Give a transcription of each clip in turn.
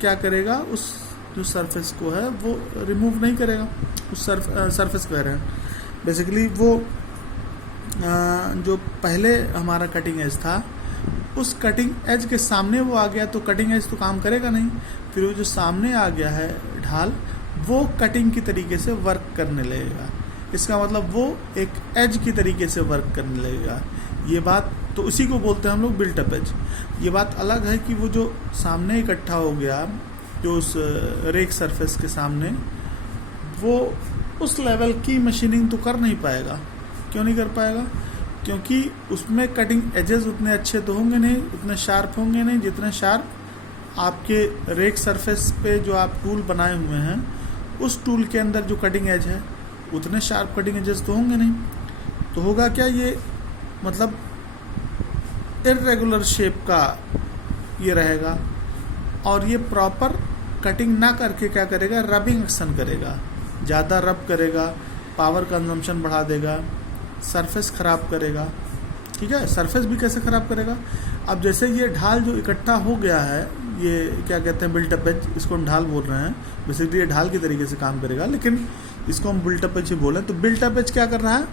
क्या करेगा, उस जो सरफेस को है वो रिमूव नहीं करेगा, उस सरफेस कह रहे हैं बेसिकली वो जो पहले हमारा कटिंग एज था उस कटिंग एज के सामने वो आ गया तो कटिंग एज तो काम करेगा नहीं, फिर वो जो सामने आ गया है ढाल वो कटिंग की तरीके से वर्क करने लगेगा। इसका मतलब वो एक एज की तरीके से वर्क करने लगेगा। ये बात तो उसी को बोलते हैं हम लोग बिल्ट अप एज। ये बात अलग है कि वो जो सामने इकट्ठा हो गया जो उस रेक सरफेस के सामने, वो उस लेवल की मशीनिंग तो कर नहीं पाएगा। क्यों नहीं कर पाएगा? क्योंकि उसमें कटिंग एजेस उतने अच्छे तो होंगे नहीं, उतने शार्प होंगे नहीं जितने शार्प आपके रेक सरफेस पे जो आप टूल बनाए हुए हैं उस टूल के अंदर जो कटिंग एज है उतने शार्प कटिंग एजेस तो होंगे नहीं। तो होगा क्या, ये मतलब इर्रेगुलर शेप का ये रहेगा और ये प्रॉपर कटिंग ना करके क्या करेगा, रबिंग एक्शन करेगा, ज़्यादा रब करेगा, पावर कंजम्पशन बढ़ा देगा, सरफेस ख़राब करेगा। ठीक है, सरफेस भी कैसे ख़राब करेगा? अब जैसे ये ढाल जो इकट्ठा हो गया है, ये क्या कहते हैं बिल्ट अप एज, इसको हम ढाल बोल रहे हैं, बेसिकली ये ढाल की तरीके से काम करेगा लेकिन इसको हम बिल्ट अप एज ही बोलें। तो बिल्ट अप एज क्या कर रहा है,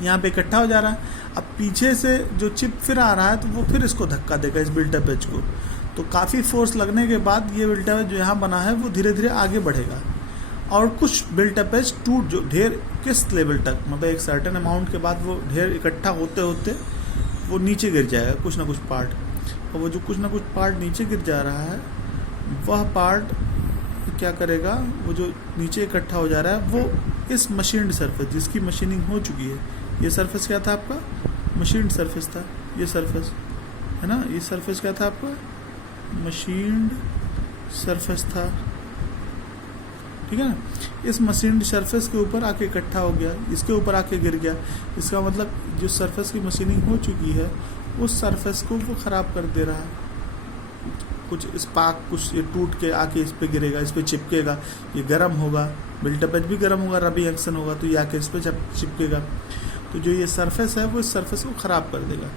यहाँ पे इकट्ठा हो जा रहा है, अब पीछे से जो चिप फिर आ रहा है तो वो फिर इसको धक्का देगा इस बिल्ट अप एज को। तो काफ़ी फोर्स लगने के बाद ये बिल्ट अप एज जो यहाँ बना है वो धीरे धीरे आगे बढ़ेगा और कुछ बिल्ट अप एज टूट जो ढेर किस लेवल तक, मतलब एक सर्टेन अमाउंट के बाद वो ढेर इकट्ठा होते होते वो नीचे गिर जाएगा कुछ ना कुछ पार्ट, और वो जो कुछ ना कुछ पार्ट नीचे गिर जा रहा है वह पार्ट क्या करेगा, वो जो नीचे इकट्ठा हो जा रहा है वो इस मशीन्ड सरफेस जिसकी मशीनिंग हो चुकी है, ये सरफेस क्या था आपका, मशीन्ड सरफेस था, ये सरफेस है ना, ये सरफेस क्या था आपका, मशीन्ड सरफेस था। ठीक है ना, इस मशीन्ड सरफेस के ऊपर आके इकट्ठा हो गया, इसके ऊपर आके गिर गया। इसका मतलब जो सरफेस की मशीनिंग हो चुकी है उस सरफेस को वो ख़राब कर दे रहा है। कुछ स्पार्क कुछ ये टूट के आके इस पे गिरेगा, इस पे चिपकेगा, ये गर्म होगा, बिल्ट अप एज भी गर्म होगा, रबी एक्शन होगा तो ये आके इस पे चिपकेगा। तो जो ये सरफेस है वो इस सरफेस को ख़राब कर देगा,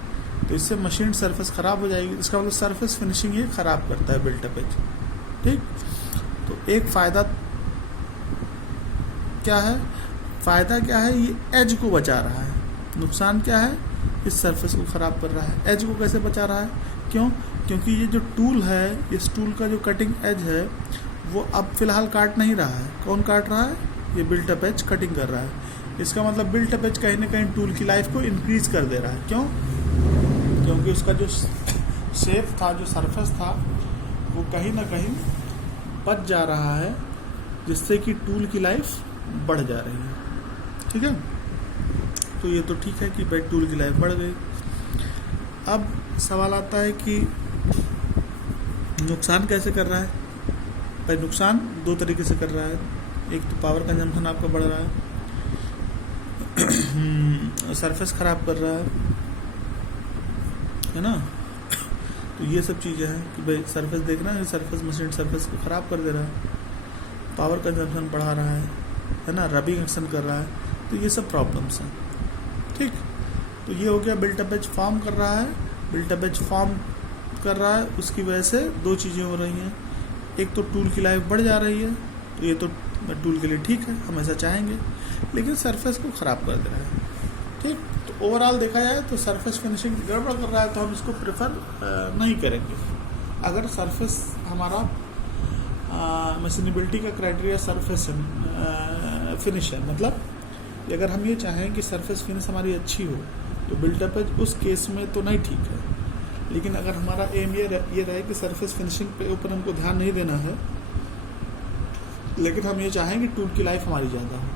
तो इससे मशीन सरफेस ख़राब हो जाएगी। इसका मतलब सरफेस फिनिशिंग ये ख़राब करता है बिल्ट अप एज। ठीक, तो एक फ़ायदा क्या है, फ़ायदा क्या है, ये एज को बचा रहा है। नुकसान क्या है, इस सरफेस को ख़राब कर रहा है। एज को कैसे बचा रहा है, क्यों? क्योंकि ये जो टूल है, इस टूल का जो कटिंग एज है वो अब फ़िलहाल काट नहीं रहा है। कौन काट रहा है, ये बिल्ट अप एज कटिंग कर रहा है। इसका मतलब बिल्ट अप एज कहीं ना कहीं टूल की लाइफ को इंक्रीज़ कर दे रहा है। क्यों? क्योंकि उसका जो शेप था, जो सरफेस था, वो कहीं ना कहीं बच जा रहा है जिससे कि टूल की लाइफ बढ़ जा रही है। ठीक है, तो ये तो ठीक है कि भाई टूल की लाइफ बढ़ गई। अब सवाल आता है कि नुकसान कैसे कर रहा है। भाई नुकसान दो तरीके से कर रहा है, एक तो पावर कंजम्पशन आपका बढ़ रहा है, सरफेस ख़राब कर रहा है ना। तो ये सब चीज़ें हैं कि भाई सरफेस देखना है, सरफेस मशीन सरफेस को ख़राब कर दे रहा है, पावर कंजम्पशन बढ़ा रहा है ना, रबिंग एक्शन कर रहा है, तो ये सब प्रॉब्लम्स हैं। ठीक, तो ये हो गया बिल्ट अप एज फॉर्म कर रहा है। बिल्ट अप एज फॉर्म कर रहा है, उसकी वजह से दो चीज़ें हो रही हैं, एक तो टूल की लाइफ बढ़ जा रही है, तो ये तो टूल के लिए ठीक है, हम ऐसा चाहेंगे, लेकिन सरफेस को ख़राब कर दे रहा है। ठीक, तो ओवरऑल देखा जाए तो सरफेस फिनिशिंग गड़बड़ कर रहा है, तो हम इसको प्रेफर नहीं करेंगे। अगर सरफेस हमारा मशीनेबिलिटी का क्राइटेरिया सरफेस फिनिश है, मतलब अगर हम ये चाहें कि सरफेस फिनिश हमारी अच्छी हो तो बिल्ट अप एज उस केस में तो नहीं ठीक है। लेकिन अगर हमारा एम ये रहे कि सरफेस फिनिशिंग पे ऊपर हमको ध्यान नहीं देना है, लेकिन हम ये चाहें कि टूल की लाइफ हमारी ज़्यादा हो,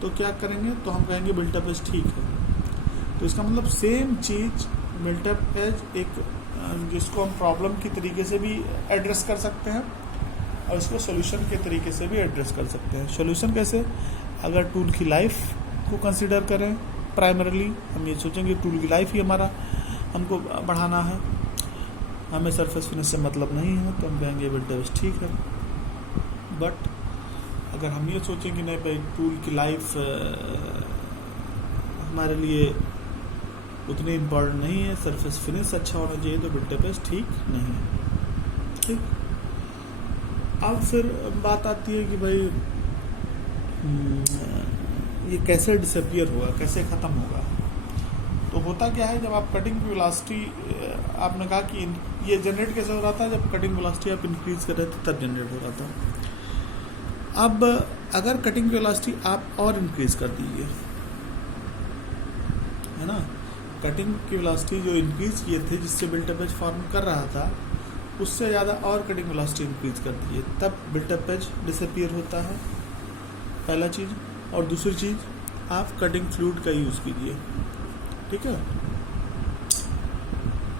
तो क्या करेंगे, तो हम कहेंगे बिल्ट अप एज ठीक है। तो इसका मतलब सेम चीज़ बिल्ट अप एज एक जिसको हम प्रॉब्लम की तरीके से भी एड्रेस कर सकते हैं और इसको सोल्यूशन के तरीके से भी एड्रेस कर सकते हैं। सोल्यूशन कैसे, अगर टूल की लाइफ को कंसिडर करें प्राइमरीली, हम ये सोचेंगे टूल की लाइफ ही हमारा हमको बढ़ाना है, हमें सरफेस फिनिश से मतलब नहीं है, तो हम कहेंगे बिल्ट अप एज ठीक है। बट अगर हम ये सोचें कि नहीं भाई टूल की लाइफ हमारे लिए उतनी इम्पोर्टेंट नहीं है, सरफेस फिनिश अच्छा होना चाहिए, तो बिल्ट अप एज ठीक नहीं है। ठीक। अब फिर बात आती है कि भाई ये कैसे डिसअपियर होगा, कैसे ख़त्म होगा। तो होता क्या है, जब आप कटिंग की वेलोसिटी, आपने कहा कि ये जनरेट कैसे हो रहा था, जब कटिंग वेलोसिटी आप इंक्रीज कर रहे थे तब जनरेट हो रहा था। अब अगर कटिंग की वेलोसिटी आप और इंक्रीज कर दीजिए, है ना, कटिंग की वेलोसिटी जो इंक्रीज किए थे जिससे बिल्ट-अप एज फॉर्म कर रहा था, उससे ज़्यादा और कटिंग वेलोसिटी इंक्रीज कर दीजिए, तब बिल्ट-अप एज डिसअपियर होता है, पहला चीज़। और दूसरी चीज़, आप कटिंग फ्लूइड का यूज़ कीजिए, ठीक है।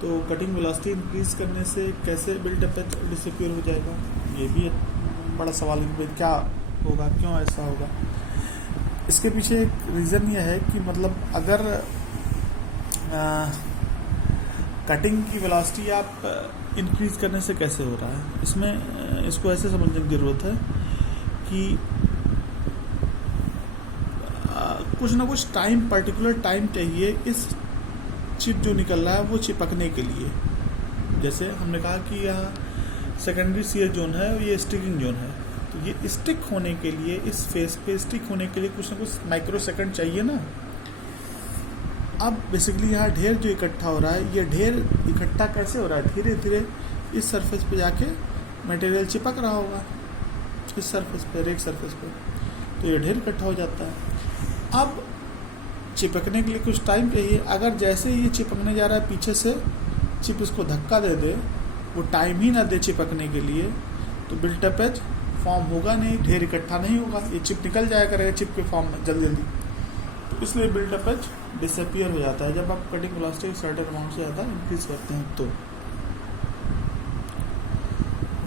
तो कटिंग वेलोसिटी इंक्रीज करने से कैसे बिल्ट-अप एज डिसअपियर हो जाएगा, ये भी बड़ा सवाल है कि भाई क्या होगा, क्यों ऐसा होगा। इसके पीछे एक रीज़न ये है कि मतलब अगर कटिंग की वेलोसिटी आप इंक्रीज करने से कैसे हो रहा है, इसमें इसको ऐसे समझने की ज़रूरत है कि कुछ ना कुछ टाइम, पर्टिकुलर टाइम चाहिए इस चिप जो निकल रहा है वो चिपकने के लिए। जैसे हमने कहा कि यहाँ सेकेंडरी सीएच जोन है, ये स्टिकिंग जोन है, तो ये स्टिक होने के लिए, इस फेस पे स्टिक होने के लिए कुछ ना कुछ माइक्रो सेकंड चाहिए ना। अब बेसिकली यहाँ ढेर जो इकट्ठा हो रहा है, ये ढेर इकट्ठा कैसे हो रहा है, धीरे धीरे इस सरफेस पे जाके मटेरियल चिपक रहा होगा, इस सरफेस पे, रेक सरफेस पे, तो ये ढेर इकट्ठा हो जाता है। अब चिपकने के लिए कुछ टाइम चाहिए। अगर जैसे ही ये चिपकने जा रहा है, पीछे से चिप इसको धक्का दे दे, वो टाइम ही ना दे चिपकने के लिए, तो बिल्ट-अप एज फॉर्म होगा नहीं, ढेर इकट्ठा नहीं होगा, ये चिप निकल जाया करेगा चिप के फॉर्म में जल्दी जल्दी। तो इसलिए बिल्ट-अप एज डिसअपियर हो जाता है जब आप कटिंग वेलोसिटी सर्टेन अमाउंट से ज़्यादा इंक्रीज करते हैं तो,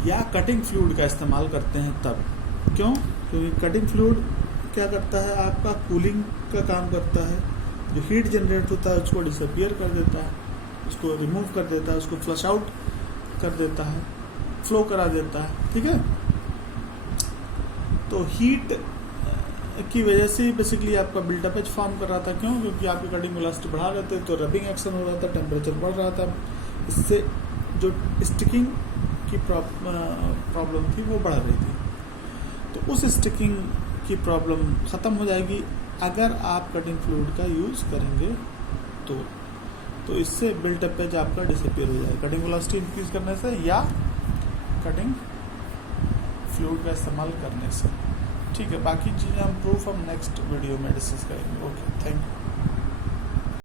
या कटिंग फ्लूइड का इस्तेमाल करते हैं तब। क्यों? क्योंकि कटिंग फ्लूइड क्या करता है, आपका कूलिंग का काम करता है, जो हीट जनरेट होता है उसको डिसअपियर कर देता है, उसको रिमूव कर देता है, उसको फ्लश आउट कर देता है, फ्लो करा देता है, ठीक है। तो हीट की वजह से बेसिकली आपका बिल्ट-अप एज फॉर्म कर रहा था। क्यों? क्योंकि आपकी कटिंग वेलोसिटी बढ़ा रहे थे तो रबिंग एक्शन हो रहा था, टेम्परेचर बढ़ रहा था, इससे जो स्टिकिंग की प्रॉब्लम थी वो बढ़ रही थी। तो उस स्टिकिंग की प्रॉब्लम ख़त्म हो जाएगी अगर आप कटिंग फ्लूइड का यूज़ करेंगे तो इससे बिल्ट-अप एज आपका डिसअपियर हो जाएगा कटिंग वेलोसिटी इंक्रीज करने से या कटिंग फ्लूइड का इस्तेमाल करने से, ठीक है। बाकी चीज़ें हम प्रूफ हम नेक्स्ट वीडियो में डिस्कस करेंगे। Okay, thank you.